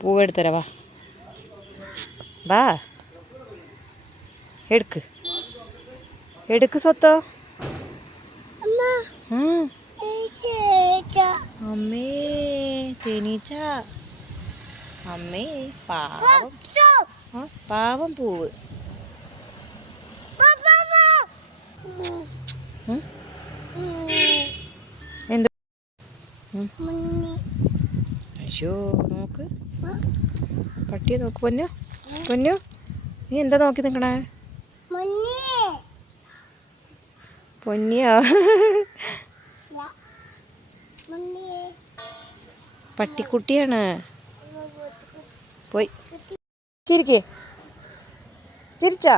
പൂവെടുത്തരാ വാ വാ എടുക്ക് എടുക്ക് സ്വത്തോ അമ്മേ തേനീച്ച അമ്മേ പാവം പാവം പൂവ് എന്ത് അയ്യോ നോക്ക് പട്ടിയെ നോക്ക് പൊന്നു പൊന്നു നീ എന്താ നോക്കി നിൽക്കണേ പൊന്നിയോ പട്ടിക്കുട്ടിയാണ് പോയി ചിരിക്കേ ചിരിച്ചാ